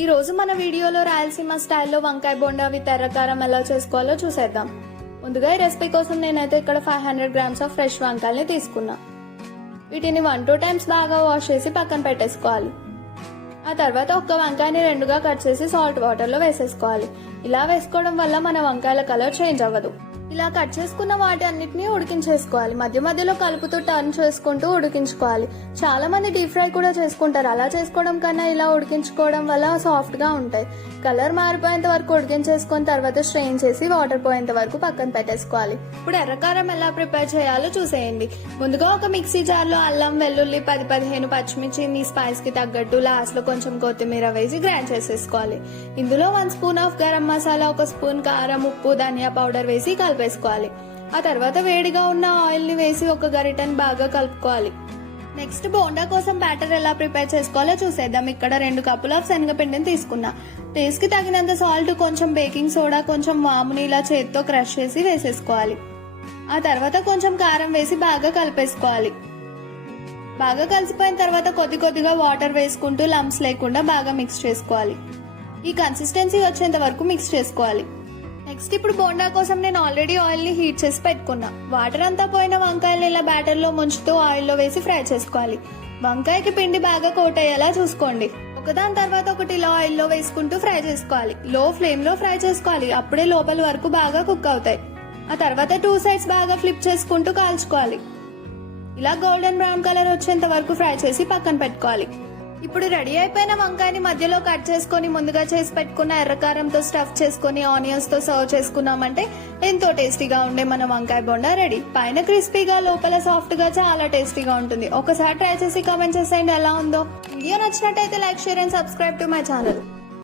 ఈ రోజు మన వీడియోలో రాయలసీమ స్టైల్లో వంకాయ బోండా విత్ ఎర్రకారం ఎలా చేసుకోవాలో చూసేద్దాం. ముందుగా ఈ రెసిపీ కోసం నేనైతే ఇక్కడ 500 గ్రామ్స్ ఆఫ్ ఫ్రెష్ వంకాయల్ని తీసుకున్నా. వీటిని 1-2 టైమ్స్ బాగా వాష్ చేసి పక్కన పెట్టేసుకోవాలి. ఆ తర్వాత ఒక్క వంకాయని రెండుగా కట్ చేసి సాల్ట్ వాటర్ లో వేసేసుకోవాలి. ఇలా వేసుకోవడం వల్ల మన వంకాయల కలర్ చేంజ్ అవ్వదు. ఇలా కట్ చేసుకున్న వాటి అన్నిటిని ఉడికించేసుకోవాలి. మధ్య మధ్యలో కలుపుతూ టర్న్ చేసుకుంటూ ఉడికించుకోవాలి. చాలా మంది డీప్ ఫ్రై కూడా చేసుకుంటారు. అలా చేసుకోవడం కన్నా ఇలా ఉడికించుకోవడం వల్ల సాఫ్ట్ గా ఉంటాయి. కలర్ మారిపోయేంత వరకు ఉడికించేసుకున్న తర్వాత స్ట్రెయిన్ చేసి వాటర్ పోయేంత వరకు పక్కన పెట్టేసుకోవాలి. ఇప్పుడు ఎర్రకారం ఎలా ప్రిపేర్ చేయాలో చూసేయండి. ముందుగా ఒక మిక్సీ జార్ లో అల్లం, వెల్లుల్లి, 10-15 పచ్చిమిర్చి మీ స్పైస్ కి తగ్గట్టు లాస్ట్ లో కొంచెం కొత్తిమీర వేసి గ్రైండ్ చేసేసుకోవాలి. ఇందులో 1 spoon of garam masala, 1 spoon కారం, ఉప్పు, ధనియా పౌడర్ వేసి కలిపేసుకోవాలి. ఆ తర్వాత వేడిగా ఉన్న ఆయిల్ ని వేసి ఒక గరిటెని బాగా కలుపుకోవాలి. నెక్స్ట్ బోండా కోసం బ్యాటర్ ఎలా ప్రిపేర్ చేసుకోవాలో చూసేద్దాం. ఇక్కడ 2 కప్పుల శనగపిండిని తీసుకున్నా. టేస్ట్ కి తగినంత సాల్ట్, కొంచెం బేకింగ్ సోడా, కొంచెం వాముని ఇలా చేతితో క్రష్ చేసి వేసేసుకోవాలి. ఆ తర్వాత కొంచెం కారం వేసి బాగా కలిపేసుకోవాలి. బాగా కలిసిపోయిన తర్వాత కొద్ది కొద్దిగా వాటర్ వేసుకుంటూ లంప్స్ లేకుండా బాగా మిక్స్ చేసుకోవాలి. ఈ కన్సిస్టెన్సీ వచ్చేంత వరకు మిక్స్ చేసుకోవాలి. నెక్స్ట్ ఇప్పుడు బోండా కోసం నేను ఆల్రెడీ ఆయిల్ ని హీట్ చేసి పెట్టుకున్నా. వాటర్ అంతా పోయిన వంకాయలు ఇలా బ్యాటర్ లో ముంచుతూ ఆయిల్ లో వేసి ఫ్రై చేసుకోవాలి. వంకాయకి పిండి బాగా కోట్ అయ్యేలా చూసుకోండి. ఒకదాని తర్వాత ఒకటి ఇలా ఆయిల్ లో వేసుకుంటూ ఫ్రై చేసుకోవాలి. లో ఫ్లేమ్ లో ఫ్రై చేసుకోవాలి. అప్పుడే లోపల వరకు బాగా కుక్ అవుతాయి. ఆ తర్వాత 2 సైడ్స్ బాగా ఫ్లిప్ చేసుకుంటూ కాల్చుకోవాలి. ఇలా గోల్డెన్ బ్రౌన్ కలర్ వచ్చేంత వరకు ఫ్రై చేసి పక్కన పెట్టుకోవాలి. ఇప్పుడు రెడీ అయిపోయిన వంకాయని మధ్యలో కట్ చేసుకుని ముందుగా చేసి పెట్టుకున్న ఎర్రకారంతో స్టఫ్ చేసుకుని ఆనియన్స్ తో సర్వ్ చేసుకున్నామంటే ఎంతో టేస్టీగా ఉండే మన వంకాయ బోండా రెడీ. పైన క్రిస్పీగా, లోపల సాఫ్ట్ గా చాలా టేస్టీగా ఉంటుంది. ఒకసారి ట్రై చేసి కామెంట్ చేసేయండి ఎలా ఉందో. వీడియో నచ్చినట్టయితే like, share and subscribe to my channel.